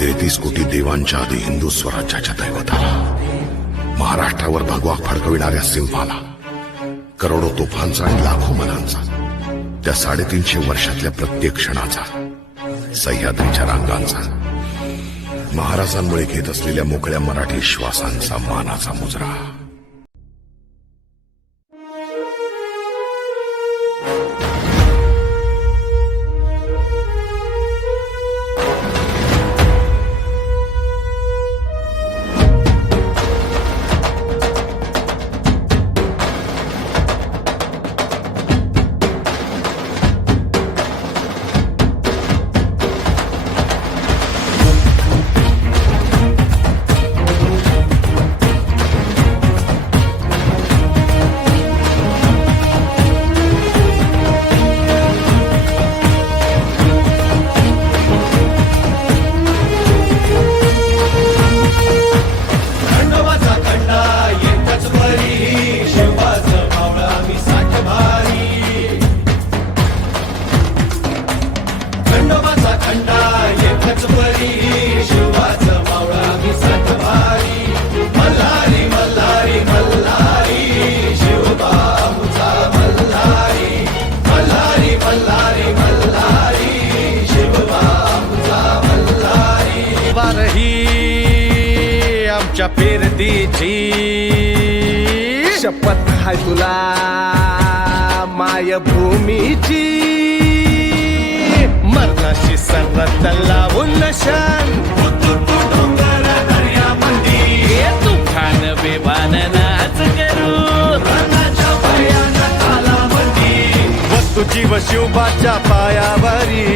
33 कोटी देवांच्या आधी हिंदू स्वराज्याच्या दैवताला, महाराष्ट्रावर भगवा फडकविणाऱ्या सिंहाला, करोडो तोफांचा आणि लाखो मनांचा, त्या 350 वर्षातल्या प्रत्येक क्षणाचा, सह्याद्रीच्या रांगांचा, महाराजांमुळे घेत असलेल्या मोकळ्या मराठी श्वासांचा मानाचा मुजरा. आमच्या पेरदीची शपथ हाय तुला मायभूमीची, मरणाशी सर्वत लावून नशान डोंगर दर्यामंदी तुफान बेवान नाच करू रणाच्या भयान तालामंदी, वस्तू जीव शिवबाच्या पायावरी